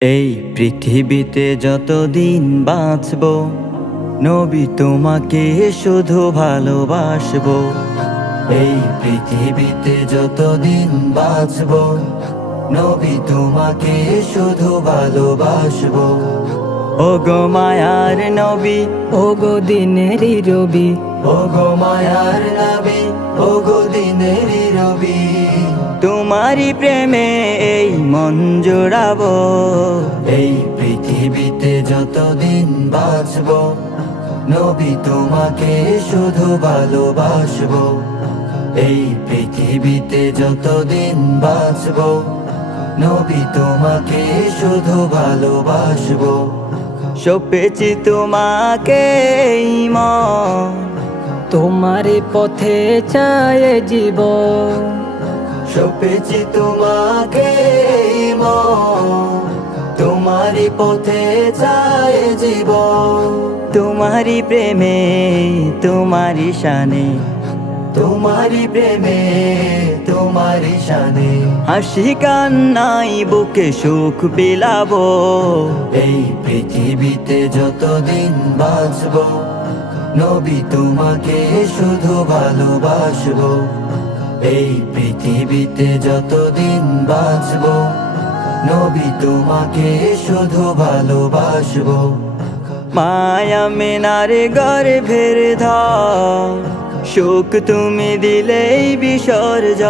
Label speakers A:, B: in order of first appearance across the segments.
A: এই পৃথিবীতে যতদিন বাঁচব নবী তোমাকে শুধু ভালোবাসবো। এই পৃথিবীতে যতদিন বাঁচব নবী তোমাকে শুধু ভালোবাসবো। ও গো মায়ার নবী
B: ও গো দিনেরই রবি।
A: ও গো মায়ার নবী ও গো দিনেরই রবি। তোমারই প্রেমে এই মন জোড়াবো। এই পৃথিবীতে যতদিন বাঁচব নবী তোমাকে শুধু ভালোবাসব। এই পৃথিবীতে যতদিন বাঁচব নবী তোমাকে শুধু ভালোবাসব। সপেছি তোমাকে এই মন।
B: তোমার পথে চায় জীব
A: সপেছি তোমাকে তোমারই পথে যায় জীব তোমারই প্রেমে তোমারই শানে। তোমারই প্রেমে তোমারই শানে। হাসি কান্নাই বুকে সুখ বিলাবো। এই পৃথিবীতে যতদিন বাঁচবো নবী তোমাকে শুধু ভালোবাসবো। এই পৃথিবীতে যতদিন বাঁচবো, নবী তোমাকে শুধু ভালোবাসবো। মায়া মেনারে গর্ভের ধর সুখ তুমি দিলেই বিসর্জ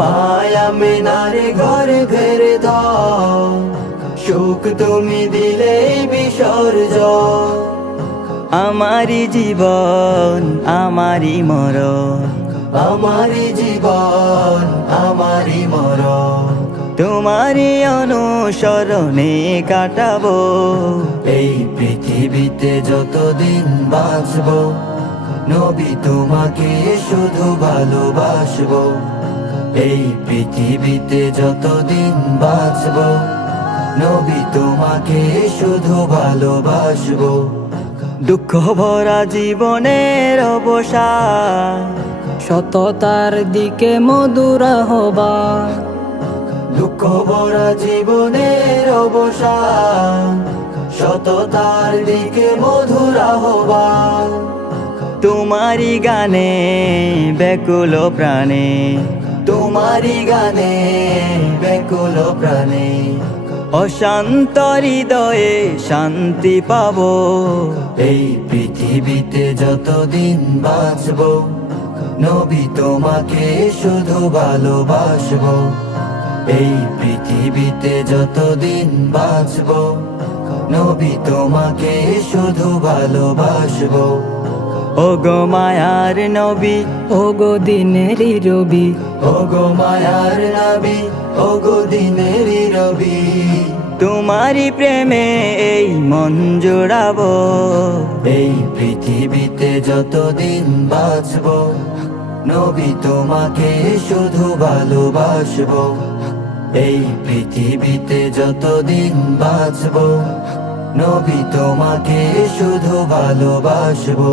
A: মায়া মেনারে গর্ভের ধর সুখ তুমি দিলেই বিসর্জ আমারি জীবন আমারি মরণ। আমারি জীবন আমারি মরণ। তোমারই অনুসরণে কাটাবো। এই পৃথিবীতে যতদিন বাঁচব নবী তোমাকে শুধু ভালোবাসবো। এই পৃথিবীতে যতদিন বাঁচব নবী তোমাকে শুধু ভালোবাসবো। দুঃখ ভরা জীবনের অবসান
B: সততার দিকে মধুরা হবা
A: দুঃখ ভরা জীবনের অবসান। সততার দিকে মধুর আহ্বান। তোমারই গানে ব্যাকুল প্রাণে। তোমারই গানে ব্যাকুল প্রাণে। অশান্ত হৃদয়ে শান্তি পাবো। এই পৃথিবীতে যতদিন বাঁচব নবী তোমাকে শুধু ভালোবাসবো। এই পৃথিবীতে যতদিন বাঁচব নবী তোমাকে শুধু ভালোবাসবো। ও গো মায়ার নবী
B: ও গো দিনেরই রবি।
A: ও গো মায়ার নবী ও গো দিনেরই রবি। তোমারই প্রেমে এই মন জোড়াবো। এই পৃথিবীতে যতদিন বাঁচব নবী তোমাকে শুধু ভালোবাসব। এই পৃথিবীতে যতদিন বাঁচব নবী তোমাকে শুধু ভালোবাসবো।